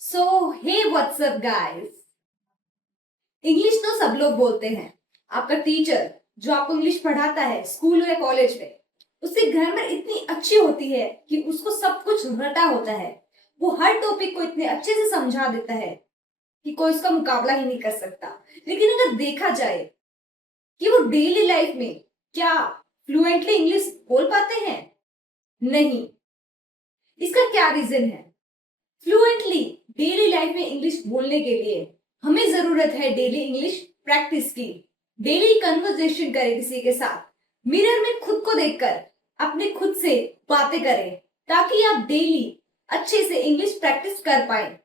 सो हे WhatsApp guys. English तो सब लोग बोलते हैं। आपका टीचर जो आपको इंग्लिश पढ़ाता है स्कूल या कॉलेज में, उसकी ग्रामर इतनी अच्छी होती है कि उसको सब कुछ रटा होता है। वो हर टॉपिक को इतने अच्छे से समझा देता है कि कोई उसका मुकाबला ही नहीं कर सकता। लेकिन अगर देखा जाए कि वो डेली लाइफ में क्या फ्लुएंटली इंग्लिश बोल पाते हैं? नहीं। इसका क्या रीजन है? फ्लुएंटली डेली लाइफ में इंग्लिश बोलने के लिए हमें जरूरत है डेली इंग्लिश प्रैक्टिस की। डेली कन्वर्सेशन करें किसी के साथ, मिरर में खुद को देखकर अपने खुद से बातें करें ताकि आप डेली अच्छे से इंग्लिश प्रैक्टिस कर पाए।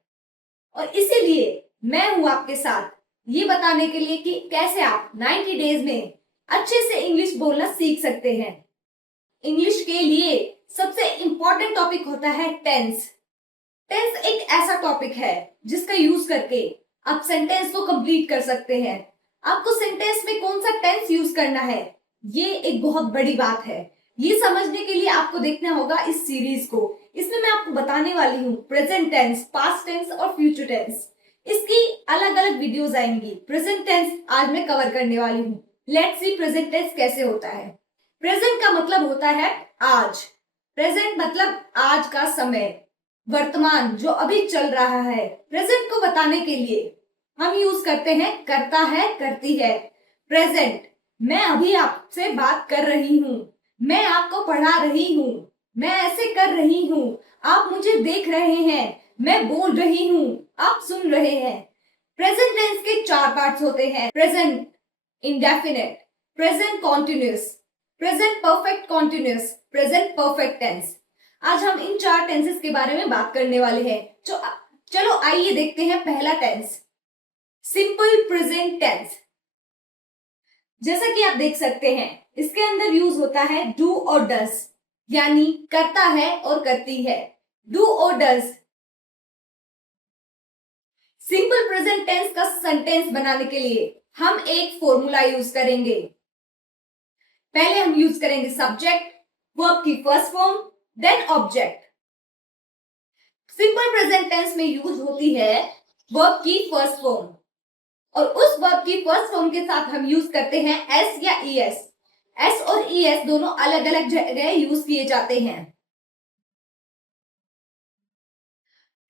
और इसीलिए मैं हूं आपके साथ ये बताने के लिए कि कैसे आप 90 डेज में अच्छे से इंग्लिश बोलना सीख सकते हैं। इंग्लिश के लिए सबसे इंपॉर्टेंट टॉपिक होता है टेंस। टेंस एक ऐसा टॉपिक है जिसका यूज करके आप सेंटेंस को कंप्लीट कर सकते हैं। आपको सेंटेंस में कौन सा टेंस यूज करना है ये एक बहुत बड़ी बात है। ये समझने के लिए आपको देखना होगा इस सीरीज को। इसमें मैं आपको बताने वाली हूँ प्रेजेंट टेंस, पास्ट टेंस और फ्यूचर टेंस। इसकी अलग अलग वीडियोस आएंगी। प्रेजेंट टेंस आज मैं कवर करने वाली हूँ। लेट्स सी प्रेजेंट टेंस कैसे होता है। प्रेजेंट का मतलब होता है आज। प्रेजेंट मतलब आज का समय, वर्तमान जो अभी चल रहा है। प्रेजेंट को बताने के लिए हम यूज करते हैं करता है, करती है। प्रेजेंट, मैं अभी आपसे बात कर रही हूँ, मैं आपको पढ़ा रही हूँ, मैं ऐसे कर रही हूँ, आप मुझे देख रहे हैं, मैं बोल रही हूँ, आप सुन रहे हैं। प्रेजेंट टेंस के चार पार्ट्स होते हैं। Present indefinite, present continuous, present perfect continuous, present perfect tense. आज हम इन चार टेंसेस के बारे में बात करने वाले हैं। चलो आइए देखते हैं पहला टेंस, सिंपल प्रेजेंट टेंस। जैसा कि आप देख सकते हैं इसके अंदर यूज होता है डू और डस, यानी करता है और करती है। डू और डस। सिंपल प्रेजेंट टेंस का सेंटेंस बनाने के लिए हम एक फॉर्मूला यूज करेंगे। पहले हम यूज करेंगे सब्जेक्ट, वर्ब की first form, then object. Simple present tense में यूज होती है वर्ब की फर्स्ट फॉर्म, और उस वर्ब की फर्स्ट फॉर्म के साथ हम यूज करते हैं एस या ई एस। एस और ई एस दोनों अलग अलग जगह यूज किए जाते हैं।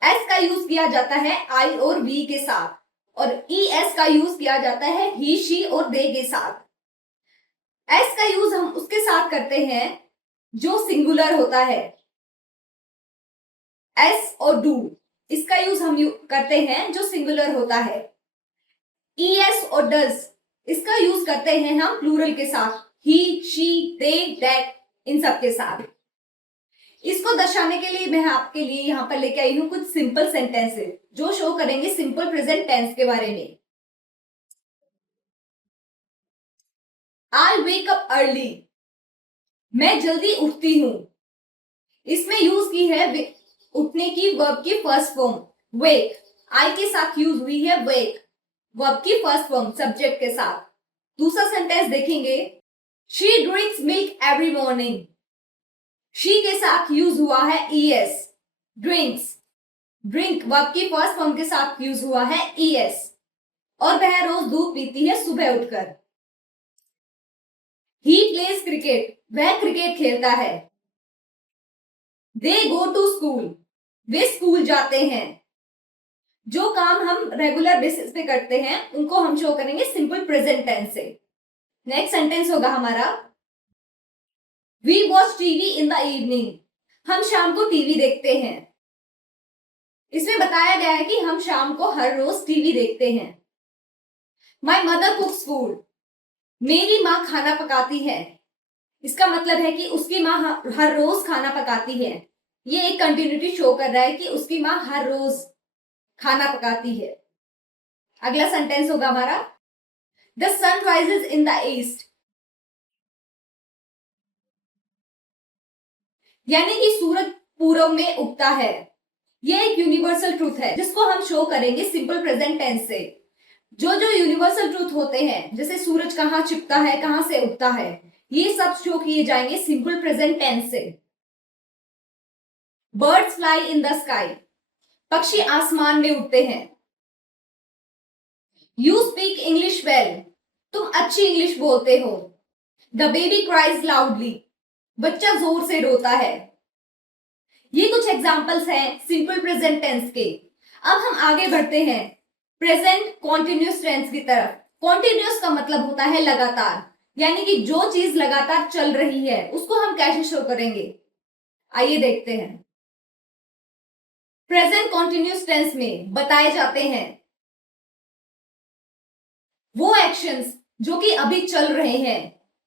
एस का यूज किया जाता है आई और वी के साथ, और ई एस का यूज किया जाता है ही, शी और दे के साथ। एस का यूज हम उसके साथ करते हैं जो सिंगुलर होता है, एस और डू। इसका यूज हम करते हैं जो सिंगुलर होता है। ई एस और डज, इसका यूज करते हैं हम प्लूरल के साथ, ही, शी, दे, दैट, इन सब के साथ। इसको दर्शाने के लिए मैं आपके लिए यहां पर लेके आई हूं कुछ सिंपल सेंटेंसेस जो शो करेंगे सिंपल प्रेजेंट टेंस के बारे में। आई वेक अप अर्ली, मैं जल्दी उठती हूं। इसमें यूज की है उठने की वर्ब की फर्स्ट फॉर्म वेक। आई के साथ यूज हुई है वेक, वर्ब की फर्स्ट फॉर्म सब्जेक्ट के साथ। दूसरा सेंटेंस देखेंगे, she drinks milk every morning. She के साथ यूज हुआ है E S, drinks. Drink verb की फर्स्ट फॉर्म के साथ यूज हुआ है ई एस, और वह रोज दूध पीती है सुबह उठकर। ही प्लेज क्रिकेट, वह क्रिकेट खेलता है। दे गो टू स्कूल, वे स्कूल जाते हैं। जो काम हम रेगुलर बेसिस पे करते हैं उनको हम शो करेंगे सिंपल प्रेजेंट टेंस से। नेक्स्ट सेंटेंस होगा हमारा, we watch TV in the evening, हम शाम को टीवी देखते हैं। इसमें बताया गया है कि हम शाम को हर रोज टीवी देखते हैं। माई मदर कुक्स फूड, मेरी माँ खाना पकाती है। इसका मतलब है कि उसकी माँ हर रोज खाना पकाती है। ये एक कंटिन्यूटी शो कर रहा है कि उसकी माँ हर रोज खाना पकाती है। अगला सेंटेंस होगा हमारा, the sun rises in the east, यानी कि सूरज पूरब में उगता है। यह एक यूनिवर्सल ट्रूथ है जिसको हम शो करेंगे सिंपल प्रेजेंट टेंस से। जो जो यूनिवर्सल ट्रूथ होते हैं, जैसे सूरज कहाँ छिपता है, कहाँ से उगता है, ये सब शो किए जाएंगे सिंपल प्रेजेंट टेंस से। Birds fly in the sky, पक्षी आसमान में उड़ते हैं। यू स्पीक इंग्लिश वेल, तुम अच्छी इंग्लिश बोलते हो। द बेबी क्राइज लाउडली, बच्चा जोर से रोता है। ये कुछ एग्जाम्पल्स हैं सिंपल प्रेजेंट टेंस के। अब हम आगे बढ़ते हैं प्रेजेंट कॉन्टिन्यूस टेंस की तरफ। कॉन्टिन्यूस का मतलब होता है लगातार, यानी कि जो चीज लगातार चल रही है उसको हम कैसे शो करेंगे, आइए देखते हैं। प्रेजेंट कॉन्टिन्यूस टेंस में बताए जाते हैं वो एक्शंस जो कि अभी चल रहे हैं,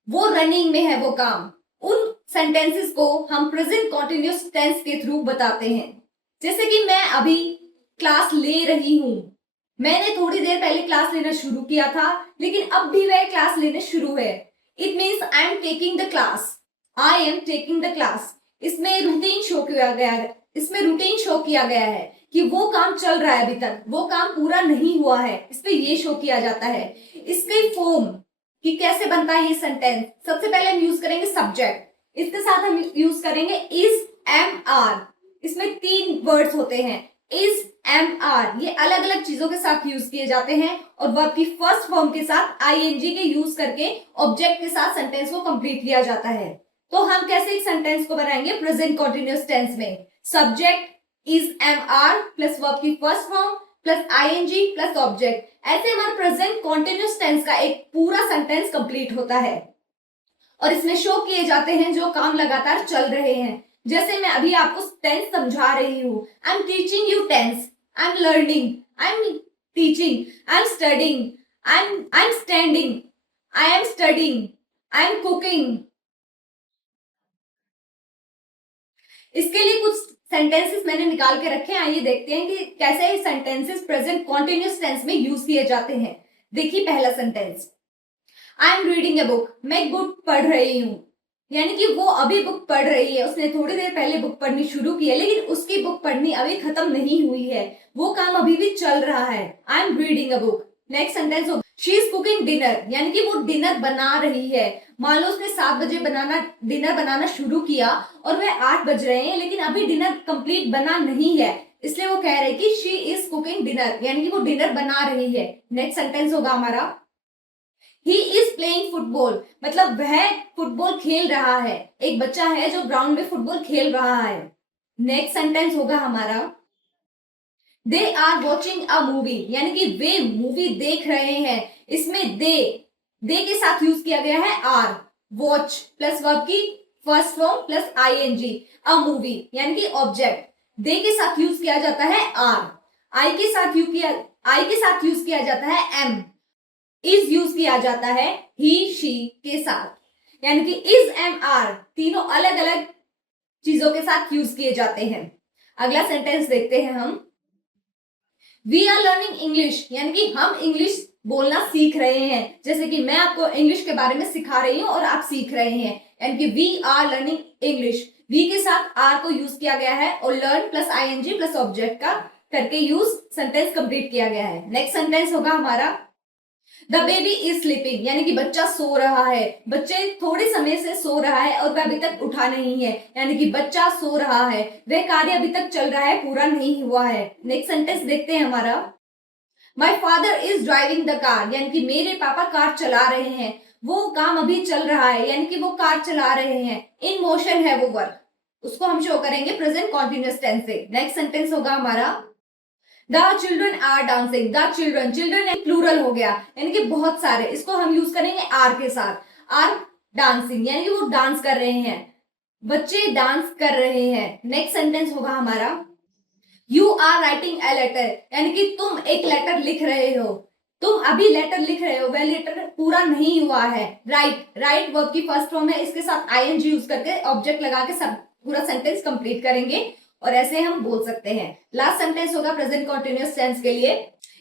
वो रनिंग में है वो काम, उन सेंटेंसेस को हम प्रेजेंट कॉन्टिन्यूस टेंस के थ्रू बताते हैं। जैसे कि मैं अभी क्लास ले रही हूं, मैंने थोड़ी देर पहले क्लास लेना शुरू किया था, लेकिन अब भी वह क्लास लेने शुरू है। It means I am taking the class, I am taking the class. इसमें रूटीन शो किया गया है, इसमें रूटीन शो किया गया है कि वो काम चल रहा है, अभी तक वो काम पूरा नहीं हुआ है, इस पे ये शो किया जाता है। इसके फॉर्म कि कैसे बनता है ये सेंटेंस, सबसे पहले हम यूज करेंगे सब्जेक्ट, इसके साथ हम यूज करेंगे इज एम आर। इसमें 3 वर्ड्स होते हैं, इज एम आर, ये अलग अलग चीजों के साथ यूज किए जाते हैं और वर्ब की फर्स्ट फॉर्म के साथ आईएनजी के यूज करके ऑब्जेक्ट के साथ सेंटेंस को कंप्लीट किया जाता है। तो हम कैसे एक सेंटेंस को बनाएंगे प्रेजेंट कॉन्टिन्यूअस टेंस में, subject is am are plus verb की first form plus ING plus object, ऐसे हमारा प्रेजेंट कॉन्टिन्यूअस टेंस का एक पूरा सेंटेंस कंप्लीट होता है। और इसमें शो किए जाते हैं जो काम लगातार चल रहे हैं। जैसे मैं अभी आपको टेंस समझा रही हूं, I am teaching you tense, I am learning, I am teaching, I am studying, I am standing, I am studying, I am cooking. इसके लिए कुछ सेंटेंसेस मैंने निकाल के रखे हैं, आइए देखते हैं कि कैसे सेंटेंसेस प्रेजेंट कॉन्टिन्यूअस टेंस में यूज किए जाते हैं। देखिए पहला sentence, I am reading a book, मैं एक बुक पढ़ रही हूं, यानी कि वो अभी बुक पढ़ रही है, उसने थोड़ी देर पहले बुक पढ़नी शुरू की है, लेकिन उसकी बुक पढ़नी अभी खत्म नहीं हुई है, वो काम अभी भी चल रहा है। I am reading a book. Next sentence हो, शी इज कुकिंग डिनर, यानी कि वो डिनर बना रही है। मान लो उसने 7 बजे डिनर बनाना शुरू किया और वह 8 बज रहे हैं, लेकिन अभी डिनर कंप्लीट बना नहीं है, इसलिए वो कह रहे कि शी इज कुकिंग डिनर, यानी कि वो डिनर बना रही है। नेक्स्ट सेंटेंस होगा हमारा, ही इज प्लेइंग फुटबॉल, मतलब वह फुटबॉल खेल रहा है, एक बच्चा है जो ग्राउंड में फुटबॉल खेल रहा है। नेक्स्ट सेंटेंस होगा हमारा, they are watching a movie, यानी कि वे मूवी देख रहे हैं। इसमें दे के साथ यूज किया गया है आर, वॉच प्लस वर्ब की first form plus ING, a movie यानी कि ऑब्जेक्ट, दे के साथ यूज किया जाता है आर, आई के साथ यूज किया जाता है एम, इज यूज किया जाता है ही शी के साथ, यानी कि इज एम आर तीनों अलग अलग चीजों के साथ यूज किए जाते हैं। अगला सेंटेंस देखते हैं हम, वी आर लर्निंग इंग्लिश, यानी कि हम इंग्लिश बोलना सीख रहे हैं। जैसे कि मैं आपको इंग्लिश के बारे में सिखा रही हूं और आप सीख रहे हैं, यानी कि we are learning English, we के साथ आर को यूज किया गया है और learn plus ING plus object का करके यूज सेंटेंस कंप्लीट किया गया है। नेक्स्ट सेंटेंस होगा हमारा, द बेबी इज स्लीपिंग, यानी कि बच्चा सो रहा है, बच्चे थोड़े समय से सो रहा है और वह अभी तक उठा नहीं है, यानी कि बच्चा सो रहा है, वह कार्य अभी तक चल रहा है, पूरा नहीं हुआ है। नेक्स्ट सेंटेंस देखते हैं हमारा, my father is driving the car, यानी कि मेरे पापा कार चला रहे हैं, वो काम अभी चल रहा है, यानी कि वो कार चला रहे हैं, इन मोशन है वो वर्क, उसको हम शो करेंगे प्रेजेंट कॉन्टिन्यूअस टेंस से। नेक्स्ट सेंटेंस होगा हमारा, the children are dancing, the children, children plural हो गया, यानी कि बहुत सारे, इसको हम यूज करेंगे आर के साथ, आर डांसिंग यानी कि वो डांस कर रहे हैं, बच्चे डांस कर रहे हैं। नेक्स्ट सेंटेंस होगा हमारा, you are writing a letter, यानी कि तुम एक लेटर लिख रहे हो, तुम अभी लेटर लिख रहे हो, वह लेटर पूरा नहीं हुआ है। राइट वर्ब की फर्स्ट फॉर्म है, इसके साथ आईएनजी यूज करके ऑब्जेक्ट लगा के सब पूरा सेंटेंस कंप्लीट करेंगे और ऐसे हम बोल सकते हैं। लास्ट सेंटेंस होगा प्रेजेंट कॉन्टिन्यूअस टेंस के लिए,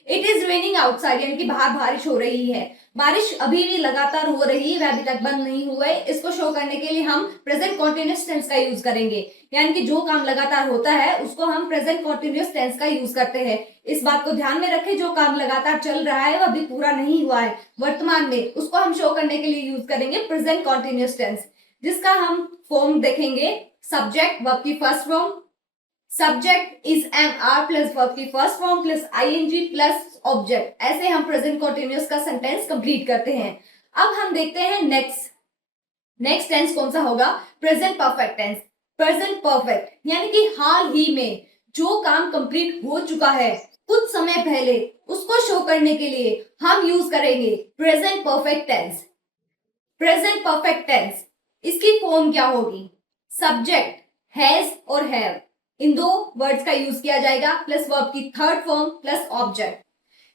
इट इज रेनिंग आउटसाइड, यानी कि बाहर बारिश हो रही है, बारिश अभी भी लगातार हो रही है, वह अभी तक बंद नहीं हुआ है, इसको शो करने के लिए हम प्रेजेंट कॉन्टिन्यूअस टेंस का यूज करेंगे, यानी कि जो काम लगातार होता है उसको हम प्रेजेंट कॉन्टिन्यूअस टेंस का यूज करते हैं। इस बात को ध्यान में रखें, जो काम लगातार चल रहा है वह अभी पूरा नहीं हुआ है वर्तमान में, उसको हम शो करने के लिए यूज करेंगे प्रेजेंट कॉन्टिन्यूअस टेंस, जिसका हम फॉर्म देखेंगे, सब्जेक्ट वर्ब की first form subject is am are plus verb की first form plus ING plus object, ऐसे हम प्रेजेंट कंटिन्यूअस का सेंटेंस कंप्लीट करते हैं। अब हम देखते हैं नेक्स्ट टेंस कौन सा होगा, present perfect tense. Present perfect यानी कि हाल ही में जो काम कंप्लीट हो चुका है कुछ समय पहले, उसको शो करने के लिए हम यूज करेंगे present perfect tense. Present perfect tense इसकी फॉर्म क्या होगी, सब्जेक्ट हैज और हैव, इन दो वर्ड्स का यूज किया जाएगा प्लस वर्ब की third form plus object.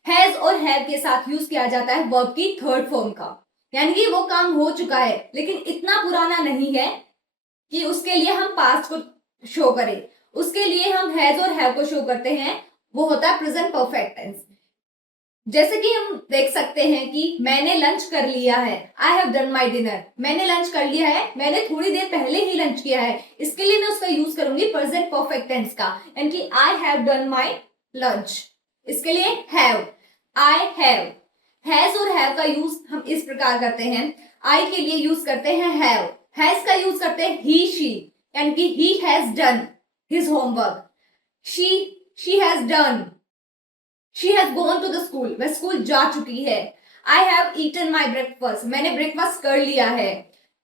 Has और हैव के साथ यूज किया जाता है वर्ब की थर्ड फॉर्म का, यानी कि वो काम हो चुका है लेकिन इतना पुराना नहीं है कि उसके लिए हम पास्ट को शो करें, उसके लिए हम हैज और हैव को शो करते हैं, वो होता है प्रेजेंट परफेक्ट टेंस। जैसे कि हम देख सकते हैं कि मैंने लंच कर लिया है, I have done my dinner. मैंने लंच कर लिया है, मैंने थोड़ी देर पहले ही लंच किया है, इसके लिए मैं उसका यूज करूंगी प्रेजेंट परफेक्ट टेंस का, यानी कि I have done my lunch. इसके लिए हैव, आई हैव। हैज और हैव का यूज हम इस प्रकार करते हैं, आई के लिए यूज करते हैं हैव, हैज का यूज करते हैं ही शी, यानी कि he has done his homework, she has done, she has gone to the school, वह स्कूल जा चुकी है। I have eaten my breakfast, मैंने ब्रेकफास्ट कर लिया है।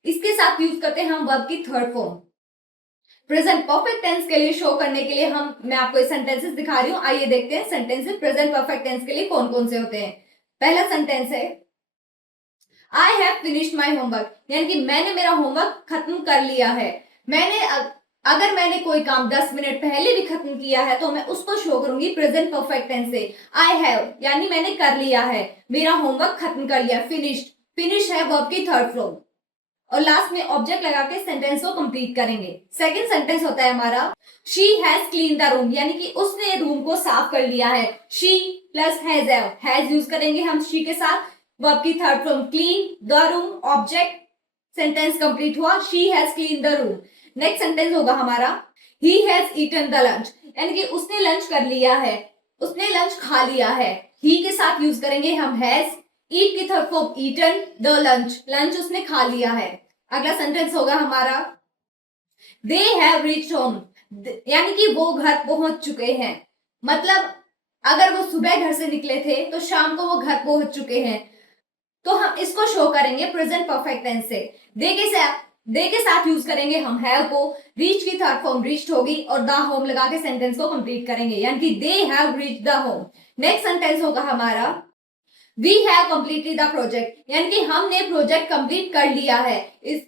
इसके साथ यूज करते हैं हम वर्ब की third form. Present perfect tense के लिए शो करने के लिए मैं आपको सेंटेंसेस दिखा रही हूं, आइए देखते हैं सेंटेंसेस प्रेजेंट परफेक्ट टेंस के लिए कौन कौन से होते हैं। पहला सेंटेंस है I have finished my homework, यानी कि मैंने मेरा होमवर्क खत्म कर लिया है। अगर मैंने कोई काम 10 मिनट पहले भी खत्म किया है तो मैं उसको शो करूंगी प्रेजेंट परफेक्ट टेंस से। आई हैव यानी मैंने कर लिया है, मेरा होमवर्क खत्म कर लिया, फिनिश्ड, फिनिश है वर्ब की थर्ड फॉर्म, और लास्ट में ऑब्जेक्ट लगा के सेंटेंस को कंप्लीट करेंगे। सेकंड सेंटेंस होता है हमारा she has clean the room, यानी कि उसने रूम को साफ कर लिया है। शी प्लस हैज यूज करेंगे हम शी के साथ, वर्ब की third form clean the room, object, sentence complete हुआ, she has clean the room. Next sentence होगा हमारा he has eaten the lunch, यानी कि उसने लंच कर लिया है, उसने लंच खा लिया है। ही के साथ यूज करेंगे हम हैज, ईट की third form eaten, the lunch, lunch उसने खा लिया है। अगला सेंटेंस होगा हमारा दे हैव रीच्ड होम, यानी कि वो घर पहुंच चुके हैं, मतलब अगर वो सुबह घर से निकले थे तो शाम को वो घर पहुंच चुके हैं, तो हम इसको शो करेंगे प्रेजेंट परफेक्ट टेंस से। दे के साथ यूज करेंगे हम हैव को, रीच की थर्ड फॉर्म रीच्ड होगी और द होम लगा के सेंटेंस को कंप्लीट करेंगे, यानी कि they have reached the home. Next sentence होगा हमारा we have completed the project, यानी कि हमने प्रोजेक्ट कंप्लीट कर लिया है,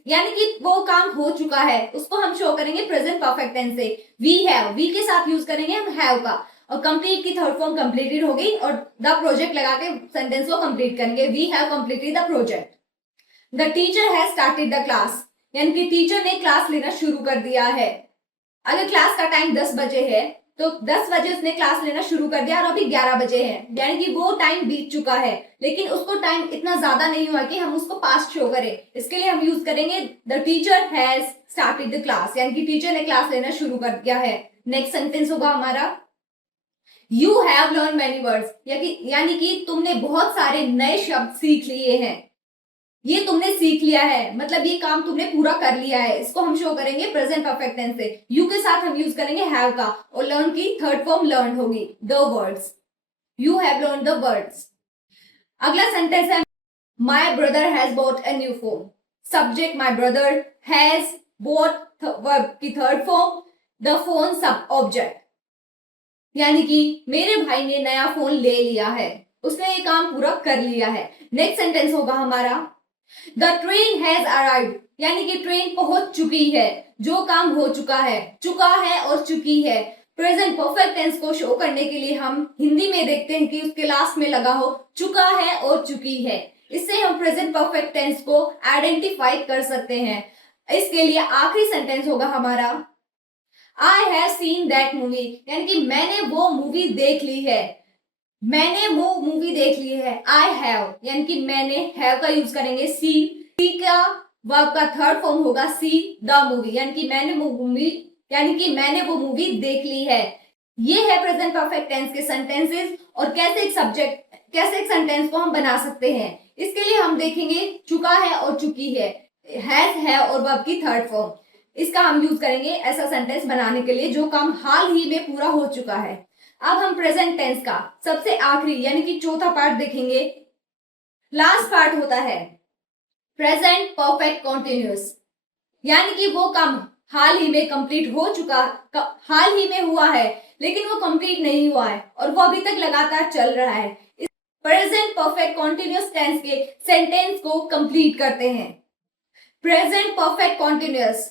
यानी कि वो काम हो चुका है, उसको हम शो करेंगे प्रेजेंट परफेक्ट टेंस से। वी हैव, वी के साथ यूज करेंगे हम हैव का, और कंप्लीट की थर्ड फॉर्म कंप्लीटेड होगी और द प्रोजेक्ट लगा के सेंटेंस को कंप्लीट करेंगे, we have completed the project. The teacher has started the class, यानी कि टीचर ने क्लास लेना शुरू कर दिया है। अगर क्लास का टाइम 10 बजे है तो 10 बजे उसने क्लास लेना शुरू कर दिया और अभी 11 बजे है, यानी कि वो टाइम बीत चुका है, लेकिन उसको टाइम इतना ज्यादा नहीं हुआ कि हम उसको पास्ट शो करें। इसके लिए हम यूज करेंगे the teacher has started the class, यानी कि टीचर ने क्लास लेना शुरू कर दिया है। नेक्स्ट सेंटेंस होगा हमारा you have learn many words, यानी कि तुमने बहुत सारे नए शब्द सीख लिए हैं, ये तुमने सीख लिया है, मतलब ये काम तुमने पूरा कर लिया है, इसको हम शो करेंगे प्रेजेंट परफेक्ट टेंस से। यू के साथ हम यूज करेंगे हैव का, और लर्न की थर्ड फॉर्म लर्न होगी, the words, you have learn the words. अगला सेंटेंस है my brother has bought a new phone, subject my brother, has, bought verb की थर्ड फॉर्म, द फोन सब object, यानी कि मेरे भाई ने नया फोन ले लिया है, उसने ये काम पूरा कर लिया है। नेक्स्ट सेंटेंस होगा हमारा द ट्रेन हैज अराइव्ड, यानी कि ट्रेन पहुंच चुकी है, जो काम हो चुका है और चुकी है। प्रेजेंट परफेक्ट टेंस को शो करने के लिए हम हिंदी में देखते हैं कि उसके लास्ट में लगा हो चुका है और चुकी है, इससे हम प्रेजेंट परफेक्ट टेंस को आइडेंटिफाई कर सकते हैं। इसके लिए आखिरी सेंटेंस होगा हमारा I have seen that movie, यानी कि मैंने वो मूवी देख ली है, मैंने वो मूवी देख ली है। आई हैव, यानी कि मैंने, हैव का यूज करेंगे सी का वर्ब का थर्ड फॉर्म होगा सी द मूवी, यानी कि मैंने वो मूवी देख ली है। ये है प्रेजेंट परफेक्ट टेंस के सेंटेंसेस, और कैसे एक सेंटेंस को हम बना सकते हैं। इसके लिए हम देखेंगे चुका है और चुकी है, हैज है और वर्ब की थर्ड फॉर्म। इसका हम यूज करेंगे ऐसा सेंटेंस बनाने के लिए जो काम हाल ही में पूरा हो चुका है। अब हम प्रेजेंट टेंस का सबसे आखिरी यानी कि चौथा पार्ट देखेंगे। लास्ट पार्ट होता है प्रेजेंट परफेक्ट कॉन्टिन्यूअस, यानी कि वो काम हाल ही में कंप्लीट हो चुका, हाल ही में हुआ है लेकिन वो कंप्लीट नहीं हुआ है और वो अभी तक लगातार चल रहा है। इस प्रेजेंट परफेक्ट कॉन्टिन्यूअस टेंस के सेंटेंस को कंप्लीट करते हैं। प्रेजेंट परफेक्ट कॉन्टिन्यूअस,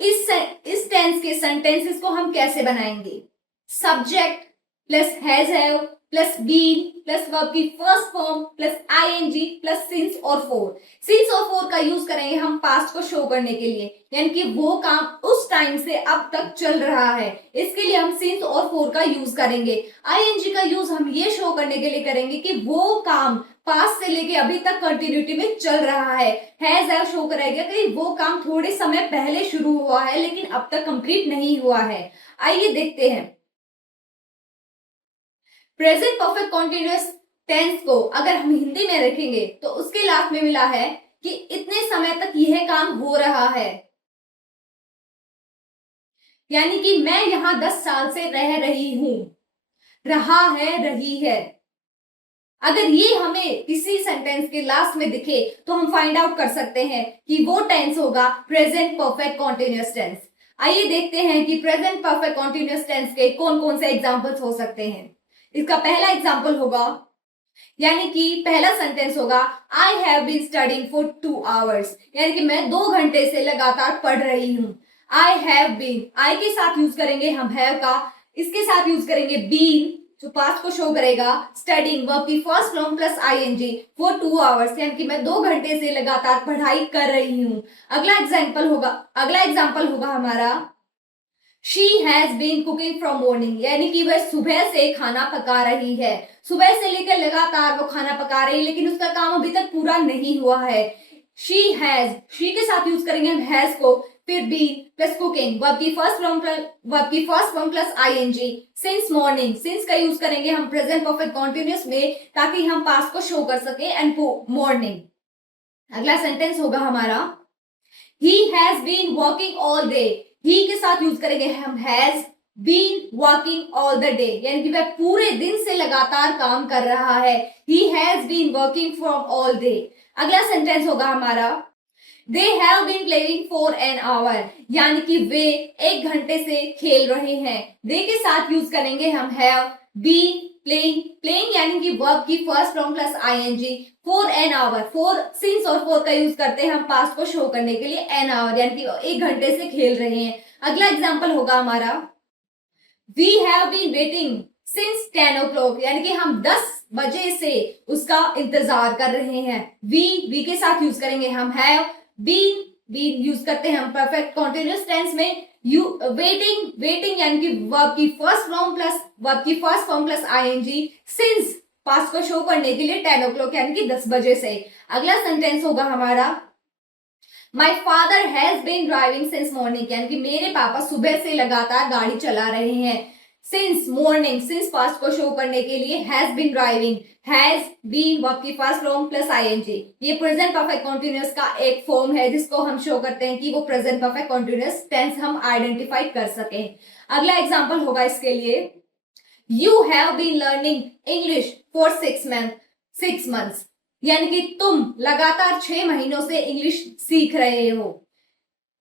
इस टेंस के सेंटेंसेस को हम कैसे बनाएंगे? Subject plus has have plus been plus verb की first form plus ING plus since और फोर। सिंस और फोर का यूज करेंगे हम पास्ट को शो करने के लिए, यानी कि वो काम उस टाइम से अब तक चल रहा है, इसके लिए हम सिंस और फोर का यूज करेंगे। आईएनजी का यूज हम ये शो करने के लिए करेंगे कि वो काम पास्ट से लेके अभी तक कंटिन्यूटी में चल रहा है। हैज हैव शो करेगा कि वो काम थोड़े समय पहले शुरू हुआ है लेकिन अब तक कंप्लीट नहीं हुआ है। आइए देखते हैं। प्रेजेंट परफेक्ट कॉन्टिन्यूअस टेंस को अगर हम हिंदी में रखेंगे तो उसके लास्ट में मिला है कि इतने समय तक यह काम हो रहा है, यानी कि मैं यहां 10 साल से रह रही हूं, रहा है, रही है। अगर ये हमें किसी सेंटेंस के लास्ट में दिखे तो हम फाइंड आउट कर सकते हैं कि वो टेंस होगा प्रेजेंट परफेक्ट कॉन्टिन्यूअस टेंस। आइए देखते हैं कि प्रेजेंट परफेक्ट कॉन्टिन्यूअस टेंस के कौन कौन से एग्जांपल्स हो सकते हैं। इसका पहला एग्जाम्पल होगा, यानी कि पहला सेंटेंस होगा I have been studying for 2 hours, यानी कि मैं 2 घंटे से लगातार पढ़ रही हूं। आई हैव बीन, आई के साथ यूज करेंगे हम हैव का, इसके साथ यूज करेंगे बीन जो पास्ट को शो करेगा, स्टडिंग वर्ब की first form plus ING for 2 hours, यानी कि मैं 2 घंटे से लगातार पढ़ाई कर रही हूं। अगला एग्जाम्पल होगा हमारा She has been cooking from morning, यानी कि वह सुबह से खाना पका रही है। सुबह से लेकर लगातार वो खाना पका रही है लेकिन उसका काम अभी तक पूरा नहीं हुआ है। She has, she के साथ यूज करेंगे हम has को, फिर been प्लस cooking, वर्ब की first form plus ING, since morning, since का यूज करेंगे हम प्रेजेंट परफेक्ट कॉन्टिन्यूअस में ताकि हम पास्ट को शो कर सके एंड मॉर्निंग। अगला सेंटेंस होगा हमारा He has been working all day, ही के साथ यूज करेंगे हम has been working all the day, यानी कि वह पूरे दिन से लगातार काम कर रहा है। He has been working from all day. अगला सेंटेंस होगा हमारा they have been playing for an hour, यानी कि वे 1 घंटे से खेल रहे हैं। दे के साथ यूज करेंगे हम हैव बीन प्लेइंग यानी कि वर्ब की first form plus ING for an hour, for since और फॉर का यूज करते हैं हम पास्ट को शो करने के लिए एन आवर, यानी कि 1 घंटे से खेल रहे हैं। अगला एग्जाम्पल होगा हमारा we have been waiting since 10 o'clock, यानी कि हम 10 बजे से उसका इंतजार कर रहे हैं। वी के साथ यूज करेंगे हम हैव बीन यूज करते हैं हम परफेक्ट कॉन्टिन्यूअस टेंस में। वेटिंग यानी कि वर्ब की first form plus ING since past को शो करने के लिए 10 o'clock यानी कि 10 बजे से। अगला सेंटेंस होगा हमारा my father has been driving since morning, यानी कि मेरे पापा सुबह से लगातार गाड़ी चला रहे हैं। सिंस मॉर्निंग, सिंस पास्ट को शो करने के लिए has been driving, has been verb की फर्स्ट फॉर्म प्लस आईएनजी। ये प्रेजेंट परफेक्ट कॉन्टिन्यूअस का एक फॉर्म है जिसको हम शो करते हैं कि वो प्रेजेंट परफेक्ट कॉन्टिन्यूअस टेंस हम आइडेंटिफाई कर सके। अगला एग्जाम्पल होगा इसके लिए you have been learning English for 6 months, यानी कि तुम लगातार 6 महीनों से इंग्लिश सीख रहे हो।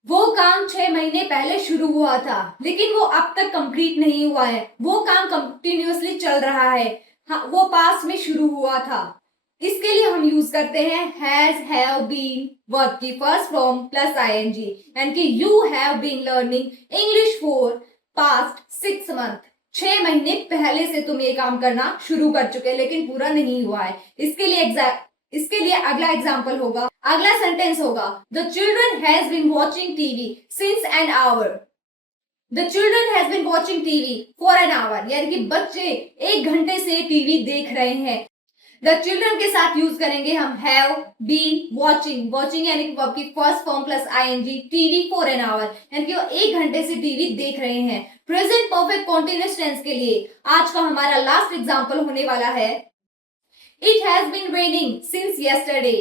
वो काम 6 महीने पहले शुरू हुआ था लेकिन वो अब तक कंप्लीट नहीं हुआ है। वो काम कंटिन्यूअसली चल रहा है, हाँ, वो पास्ट में शुरू हुआ था। इसके लिए हम यूज करते हैं हैज हैव बीन वर्ब की फर्स्ट फॉर्म प्लस आईएनजी, यानी कि you have been learning English for past 6 months, 6 महीने पहले से तुम ये काम करना शुरू कर चुके लेकिन पूरा नहीं हुआ है। इसके लिए अगला एग्जाम्पल होगा, अगला सेंटेंस होगा the children has been watching TV since an hour. The children has been watching TV for an hour, यानी कि बच्चे 1 घंटे से टीवी देख रहे हैं। द चिल्ड्रन के साथ यूज करेंगे हम हैव बीन वॉचिंग यानी कि वर्ब की first form plus ING, TV for an hour, यानी कि वो 1 घंटे से टीवी देख रहे हैं। प्रेजेंट परफेक्ट कॉन्टिन्यूअस टेंस के लिए आज का हमारा लास्ट एग्जाम्पल होने वाला है it has been raining since yesterday,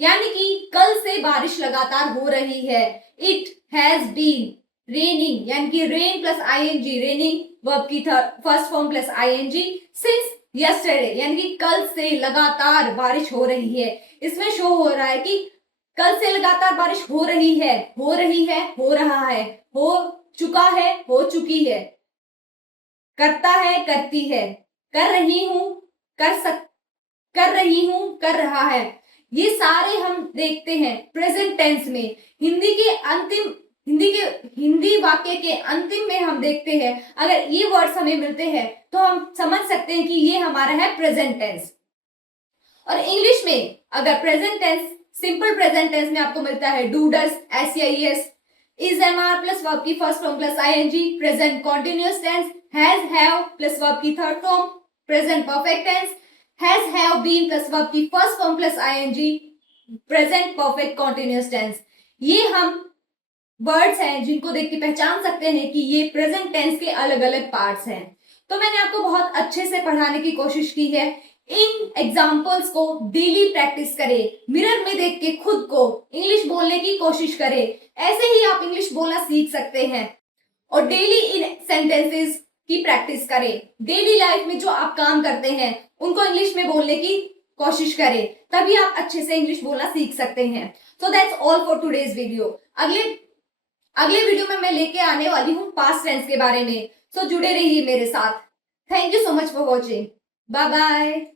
यानी कि कल से बारिश लगातार हो रही है। इट हैज बीन रेनिंग, यानी कि rain plus ING, raining verb की first form plus ING, since yesterday, यानी कि कल से लगातार बारिश हो रही है। इसमें शो हो रहा है कि कल से लगातार बारिश हो रही है, हो रही है, हो रहा है, हो चुका है, हो चुकी है, करता है, करती है, कर रही हूं, कर रही हूं, कर रहा है। ये सारे हम देखते हैं प्रेजेंट टेंस में। हिंदी वाक्य के अंतिम में हम देखते हैं, अगर ये वर्ड्स हमें मिलते हैं तो हम समझ सकते हैं कि ये हमारा है प्रेजेंट टेंस। और इंग्लिश में अगर present tense, simple present tense में आपको मिलता है do, does, S, is, am, are plus verb की first form plus ING, present continuous tense, has, have plus verb की third form, present perfect tense, has, have, been plus verb की first form plus ING, present perfect continuous tense. ये हम words हैं जिनको देख के पहचान सकते हैं कि ये प्रेजेंट टेंस के अलग अलग पार्ट्स हैं। तो मैंने आपको बहुत अच्छे से पढ़ाने की कोशिश की है। इन एग्जाम्पल्स को डेली प्रैक्टिस करें, मिरर में देख के खुद को इंग्लिश बोलने की कोशिश करें। ऐसे ही आप इंग्लिश बोलना सीख सकते हैं। और डेली इन सेंटेंसेस की प्रैक्टिस करें। डेली लाइफ में जो आप काम करते हैं उनको इंग्लिश में बोलने की कोशिश करें, तभी आप अच्छे से इंग्लिश बोलना सीख सकते हैं। So that's all for today's video. अगले वीडियो में मैं लेके आने वाली हूँ पास्ट टेंस के बारे में। सो जुड़े रहिए मेरे साथ। Thank you so much for watching. Bye bye.